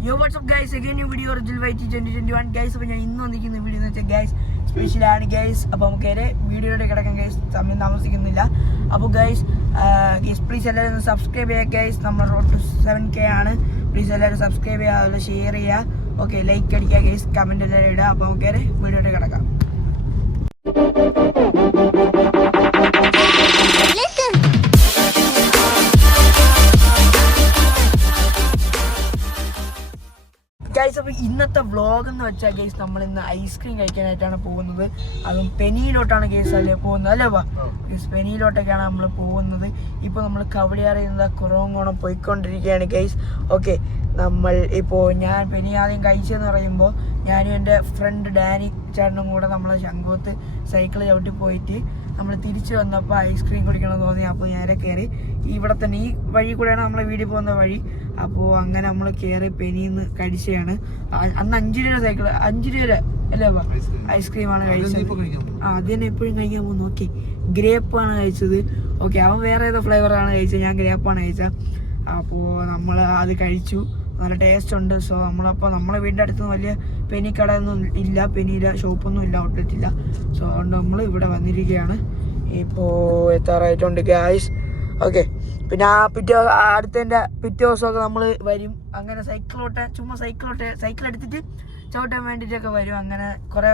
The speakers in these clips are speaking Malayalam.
Yo, what's up guys? Again new video original YT 2021 guys. അപ്പോൾ ഞാൻ ഇന്ന് വന്നിരിക്കുന്ന വീഡിയോ എന്ന് വെച്ചാൽ ഗൈസ് സ്പെഷ്യൽ ആണ് ഗൈസ്. അപ്പോൾ നമുക്ക് വീഡിയോയുടെ കിടക്കാൻ ഗൈസ് സമയം താമസിക്കുന്നില്ല. അപ്പോൾ ഗൈസ് പ്ലീസ് എല്ലാവരും സബ്സ്ക്രൈബ് ചെയ്യുക ഗൈസ്. നമ്മൾ റോഡ് ടു 7K ആണ്. പ്ലീസ് എല്ലാവരും സബ്സ്ക്രൈബ് ചെയ്യുക, അതുപോലെ ഷെയർ ചെയ്യുക. ഓക്കെ, ലൈക്ക് അടിക്കുക ഗൈസ്, കമൻറ്റ് എല്ലാവരും ഇടുക. അപ്പോൾ നമുക്ക് വീഡിയോയുടെ കിടക്കാം. ഗൈസ്, അപ്പോൾ ഇന്നത്തെ വ്ളോഗ് എന്ന് വെച്ചാൽ ഗൈസ് നമ്മൾ ഇന്ന് ഐസ്ക്രീം കഴിക്കാനായിട്ടാണ് പോകുന്നത്. അതും പെനിയിലോട്ടാണ് ഗൈസ് അല്ലേ പോകുന്നത്, അല്ലേ വാ ഗൈസ്? പെനിയിലോട്ടൊക്കെയാണ് നമ്മൾ പോകുന്നത്. ഇപ്പോൾ നമ്മൾ കവടിയാറിയുന്ന കുറവങ്കോണം പോയിക്കൊണ്ടിരിക്കുകയാണ് ഗൈസ്. ഓക്കെ, നമ്മൾ ഇപ്പോൾ ഞാൻ പെനി ആദ്യം കഴിച്ചതെന്ന് പറയുമ്പോൾ ഞാനും എൻ്റെ ഫ്രണ്ട് ഡാനി ചേട്ടനും കൂടെ നമ്മളെ ശംഖുവത്ത് സൈക്കിൾ ചവിട്ടി പോയിട്ട് നമ്മൾ തിരിച്ചു വന്നപ്പോൾ ഐസ്ക്രീം കുടിക്കണമെന്ന് തോന്നി. അപ്പോൾ നേരെ കയറി ഇവിടെ തന്നെ ഈ വഴി കൂടെയാണ് നമ്മളെ വീട്ടിൽ പോകുന്ന വഴി. അപ്പോൾ അങ്ങനെ നമ്മൾ കയറി പെനിന്ന് കഴിച്ചതാണ്. അന്ന് 5 രൂപ സൈക്കിൾ, 5 രൂപ അല്ലേ ഐസ്ക്രീമാണ് കഴിച്ചത്. അത് തന്നെ എപ്പോഴും കഴിക്കാൻ പോകുന്നു. ഓക്കെ, ഗ്രേപ്പാണ് കഴിച്ചത്. ഓക്കെ, അവൻ വേറെ ഏതോ ഫ്ലേവറാണ് കഴിച്ചത്, ഞാൻ ഗ്രേപ്പാണ് കഴിച്ചത്. അപ്പോൾ നമ്മൾ അത് കഴിച്ചു, നല്ല ടേസ്റ്റ് ഉണ്ട്. സോ നമ്മളപ്പോൾ നമ്മളെ വീടിൻ്റെ അടുത്ത് വലിയ പെനി കടയൊന്നും ഇല്ല, പെനിയില്ല, ഷോപ്പൊന്നും ഇല്ല, ഔട്ട്ലെറ്റ് ഇല്ല. സോ അതുകൊണ്ട് നമ്മൾ ഇവിടെ വന്നിരിക്കുകയാണ്. ഇപ്പോൾ എത്താറായിട്ടുണ്ട് ഗായ്സ്. ഓക്കെ, പിന്നെ അടുത്തതിൻ്റെ പിറ്റേ ദിവസമൊക്കെ നമ്മൾ വരും. അങ്ങനെ ചുമ്മാ സൈക്കിൾ എടുത്തിട്ട് ചവിട്ടാൻ വേണ്ടിയിട്ടൊക്കെ വരും. അങ്ങനെ കുറേ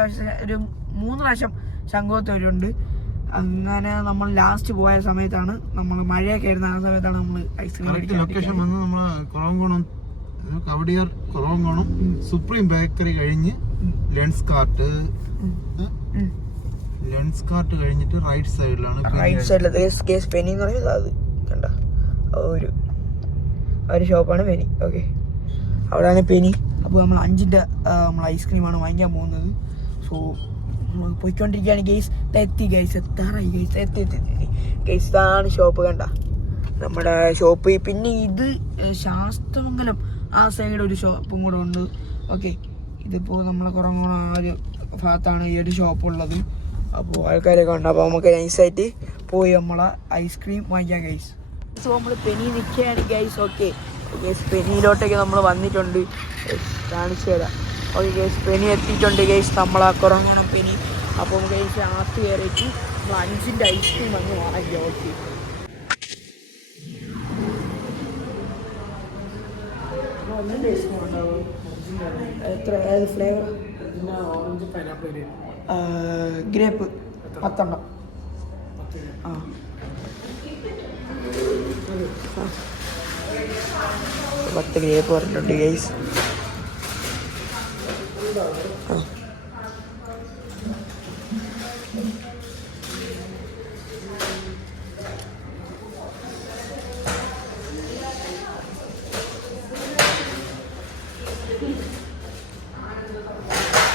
ഒരു 3 പ്രാവശ്യം ശംഖുവത്ത് വരുന്നുണ്ട്. അങ്ങനെ നമ്മൾ ലാസ്റ്റ് പോയ സമയത്താണ്, നമ്മൾ മഴയൊക്കെ ആയിരുന്ന ആ സമയത്താണ് നമ്മൾ ഐസ്ക്രീം ലൊക്കേഷൻ വന്ന് നമ്മൾ കുറവങ്കോണം കവടിയാർ കുറവങ്കോണം സുപ്രീം ബേക്കറി കഴിഞ്ഞ് ലെൻസ് കാർട്ട് കഴിഞ്ഞിട്ട് റൈറ്റ് സൈഡിലാണ് പെനി എന്ന് പറയുന്നത്. അത് കണ്ട ഒരു ഷോപ്പാണ് പെനി. ഓക്കെ, അവിടെയാണ് പെനി. അപ്പോൾ നമ്മൾ 5ൻ്റെ നമ്മൾ ഐസ്ക്രീമാണ് വാങ്ങിക്കാൻ പോകുന്നത്. സോ പോയിക്കൊണ്ടിരിക്കുകയാണ് ഗൈസ്. എത്തി ഗൈസ്, എത്താറായി ഗൈസ്, എത്തി ഗൈസ്. ഇതാണ് ഷോപ്പ്, കണ്ട നമ്മുടെ ഷോപ്പ്. പിന്നെ ഇത് ശാസ്ത്രമംഗലം ആ സൈഡ് ഒരു ഷോപ്പും കൂടെ ഉണ്ട്. ഓക്കെ, ഇതിപ്പോൾ നമ്മളെ കുറവങ്കോണം ആ ഒരു ഭാഗത്താണ് ഈ ഒരു ഷോപ്പുള്ളത്. അപ്പോൾ ആൾക്കാരൊക്കെ ഉണ്ട്. അപ്പോൾ നമുക്ക് നൈസായിട്ട് പോയി നമ്മളെ ഐസ്ക്രീം വാങ്ങിക്കാം ഗൈസ്. സോ നമ്മൾ പെനി നിൽക്കുകയാണ് ഗൈസ്. ഓക്കെ ഗൈസ്, പെനിയിലോട്ടേക്ക് നമ്മൾ വന്നിട്ടുണ്ട്. കാണിച്ചു തരാം. ഓക്കെ ഗൈസ്, പെനി എത്തിയിട്ടുണ്ട് ഗൈസ്, നമ്മളെ കുറവങ്കോണം പെനി. അപ്പോൾ ഗൈസ് ആത്ത് കയറിയിട്ട് നമ്മൾ 5ൻ്റെ ഐസ്ക്രീം വന്ന് വാങ്ങിക്കാം. ഓക്കെ, എത്ര ഫ്ലേവർ? ഓറഞ്ച് പൈനാപ്പിൾ ഗ്രേപ്പ് 10 ആ 10 ഗ്രേപ്പ് പറഞ്ഞിട്ടുണ്ട് ഗൈസ്.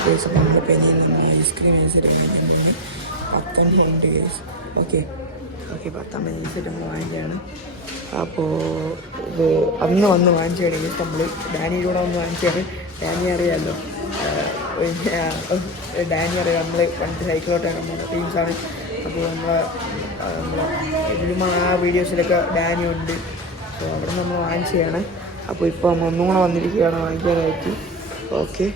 അപ്പോൾ നമ്മുടെ പെനിയിൽ നിന്ന് ഐസ്ക്രീം ഐസെറ്റ് വാങ്ങിക്കുന്നുണ്ട്. 10 ഉണ്ട് ഗൈസ്. ഓക്കെ 10 ഐസെറ്റ് നമ്മൾ വാങ്ങിക്കുകയാണ്. അപ്പോൾ ഇത് അന്ന് വന്ന് വാങ്ങിച്ചാണ് ഗൈസ്. നമ്മൾ ഡാനിയിലൂടെ വന്ന് വാങ്ങിച്ചാണ്. ഡാനി അറിയാമല്ലോ, നമ്മൾ പണ്ട് സൈക്കിളോട്ടാണ് നമ്മുടെ ടീംസാണ്. അപ്പോൾ ഇതിലും ആ വീഡിയോസിലൊക്കെ ഡാനി ഉണ്ട്. സോ അവിടെ നമ്മൾ വാങ്ങിച്ചതാണ്. അപ്പോൾ ഇപ്പോൾ നമ്മൾ ഒന്നും കൂടെ വന്നിരിക്കുകയാണ് വാങ്ങിക്കാനായിട്ട്. ഓക്കെ,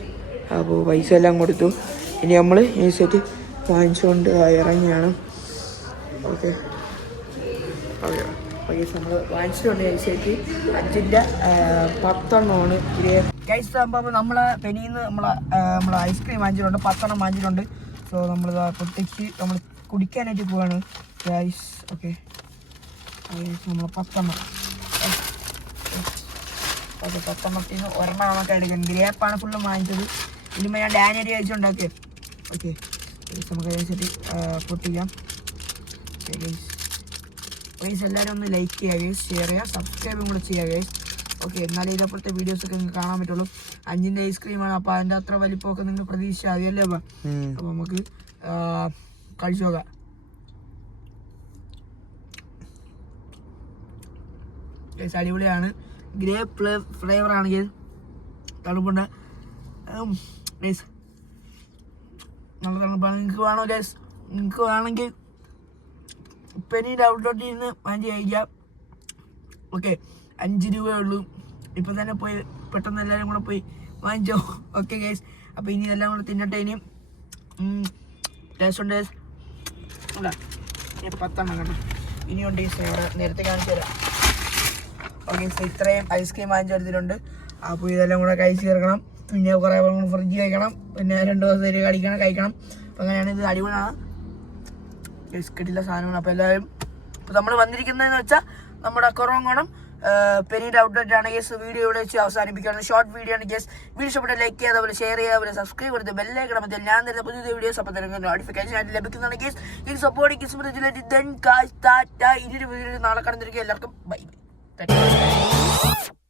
അപ്പോൾ പൈസ എല്ലാം കൊടുത്തു. ഇനി നമ്മൾ ഈ സെറ്റ് വാങ്ങിച്ചുകൊണ്ട് ഇറങ്ങിയാണ്. ഓക്കെ നമ്മൾ വാങ്ങിച്ചിട്ടുണ്ട് ഈ സെറ്റ്. 5ൻ്റെ 10 ഗൈസ്. അപ്പോൾ നമ്മളെ പെനിയിൽ നിന്ന് നമ്മളെ ഐസ്ക്രീം വാങ്ങിച്ചിട്ടുണ്ട്, 10 വാങ്ങിച്ചിട്ടുണ്ട്. സോ നമ്മളിത് പൊട്ടിച്ച് നമ്മൾ കുടിക്കാനായിട്ട് പോവാണ് ഗൈസ്. ഓക്കെ, നമ്മൾ 10 ഓക്കെ 10 ഒരെണ്ണം നമുക്ക് എടുക്കാം. ഗ്രേപ്പാണ് ഫുള്ള് വാങ്ങിച്ചത്. ഇനിമേ ഞാൻ ഡാനിയരി കഴിച്ചുണ്ടാക്കിയ. ഓക്കെ, നമുക്ക് കഴിച്ചിട്ട് പൊട്ടിക്കാം. ഗൈസ് എല്ലാവരും ഒന്ന് ലൈക്ക് ചെയ്യുക ഗൈസ്, ഷെയർ ചെയ്യുക, സബ്സ്ക്രൈബും കൂടെ ചെയ്യുക ഗൈസ്. ഓക്കെ, എന്നാലേ ഇതേപോലത്തെ വീഡിയോസൊക്കെ നിങ്ങൾക്ക് കാണാൻ പറ്റുള്ളൂ. 5ൻ്റെ ഐസ്ക്രീമാണ്. അപ്പോൾ അതിൻ്റെ അത്ര വലിപ്പമൊക്കെ നിങ്ങൾ പ്രതീക്ഷിച്ചാൽ മതിയല്ലേ? അപ്പോൾ നമുക്ക് കഴിച്ചു നോക്കാം. ഗൈസ് അടിപൊളിയാണ്. ഗ്രേപ്പ് ഫ്ലേവറാണ് ഗൈസ്, തണുപ്പുണ്ട് ഗൈസ്, നല്ല തണുപ്പാണ്. നിങ്ങൾക്ക് വേണമെങ്കിൽ പെനിയുടെ ഔട്ട്ലെറ്റിൽ നിന്ന് വാങ്ങി കഴിക്കാം. ഓക്കെ, 5 രൂപയേ ഉള്ളൂ. ഇപ്പൊ തന്നെ പോയി പെട്ടെന്ന് എല്ലാവരും കൂടെ പോയി വാങ്ങിച്ചോ. ഓക്കെ ഗൈസ്, അപ്പൊ ഇനി ഇതെല്ലാം കൂടെ തിന്നട്ടെ. ഇനിയും ടേസ്റ്റ് ഉണ്ട് അല്ല 10 കേട്ടോ. ഇനിയുണ്ട് ഈ ഇവിടെ നേരത്തെ കാണിച്ചു തരാം. ഓക്കെ, ഇത്രയും ഐസ്ക്രീം വാങ്ങിച്ചെടുത്തിട്ടുണ്ട്. അപ്പോൾ ഇതെല്ലാം കൂടെ കഴിച്ച് തീർക്കണം. പിന്നെ കുറേ ഫ്രിഡ്ജ് കഴിക്കണം. പിന്നെ 2 ദിവസം കഴിക്കണം. അപ്പം അങ്ങനെയാണ്. ഇത് അടിപൊളിയാണ്, ബിസ്ക്കറ്റിലെ സാധനമാണ്. അപ്പോൾ എല്ലാവരും ഇപ്പോൾ നമ്മൾ വന്നിരിക്കുന്നതെന്ന് വെച്ചാൽ നമ്മുടെ കുറവങ്കോണം പെരീൻ്റെ ഔട്ട്ലെറ്റ് ആണ് കേസ്. വീഡിയോ ഇവിടെ വെച്ച് അവസാനിപ്പിക്കുകയാണ്. ഷോർട്ട് വീഡിയോ ആണ് കേസ്. വീഡിയോ ഇഷ്ടപ്പെട്ട ലൈക്ക് ചെയ്യുക, അതുപോലെ ഷെയർ ചെയ്യുക, അതുപോലെ സബ്സ്ക്രൈബ് ചെയ്ത് ബെല്ലൈക്കൺ അമർത്തുക. ഞാൻ തരുന്ന പുതിയ വീഡിയോസ് അപ്പോൾ തന്നെ നോട്ടിഫിക്കേഷൻ ആയിട്ട് ലഭിക്കുന്നതാണ് കേസ്. ഈ സപ്പോർട്ട് കിസ്മറ്റ് നാളെ കടന്നിരിക്കുക. എല്ലാവർക്കും ബൈ ബൈ.